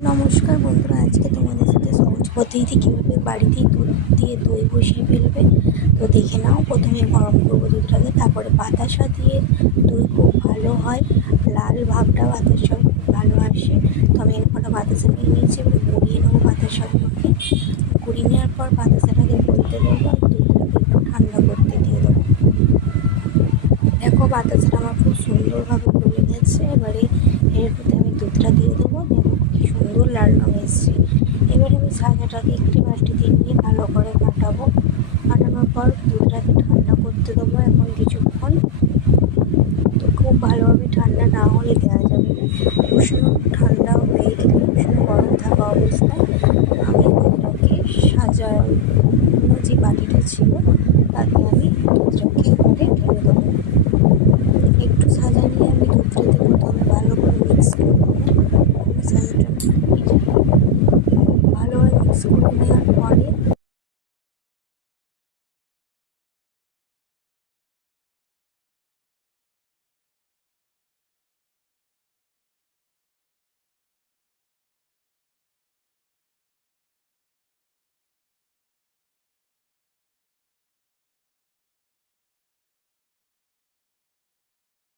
নমস্কার বন্ধুরা, আজকে তোমাদের সাথে সহজ পদ্ধতিতে কীভাবে বাড়িতেই দুধ দিয়ে দই বসিয়ে ফেলবে তো দেখে নাও। প্রথমে গরম করবো দুধটাকে, তারপরে বাতাসা দিয়ে দই খুব ভালো হয়, লাল ভাবটা বাতাসা খুব ভালো আসে। তো আমি কটা বাতাসা নিয়ে নিয়েছি, এবারে গুঁড়িয়ে নেবো বাতাসাগুলোকে। গুঁড়িয়ে নেওয়ার পর বাতাসাটাকে গলতে দেবো আর দুধটাকে একটু ঠান্ডা করতে দিয়ে দেবো। দেখো বাতাসাটা আমার খুব সুন্দরভাবে গলে গেছে। এবারে এর মধ্যে আমি দুধটা দিয়ে দেবো। দেখো কি সুন্দর লাল রঙ এসছে। এবারে আমি সাজাটাকে একটি বাটিতে নিয়ে ভালো করে কাটাবো। কাটানোর পর দুধটাকে ঠান্ডা করতে দেবো এখন কিছুক্ষণ। তো খুব ভালোভাবে ঠান্ডা না হলে দেওয়া যাবে না, উষ্ণ ঠান্ডা হয়ে গেলে উষ্ণ গরম থাকা অবস্থায় আমি দুধটাকে সাজানো যে বাটিটা ছিল তাতে আমি দুধটাকে এবারে ঢেলে দেবো। একটু সাজা নিয়ে আমি দুধটাতে প্রথমে ভালো করে মিক্স করে দেবো। সাজাটা ভালোভাবে মিক্স করে নেওয়ার পরে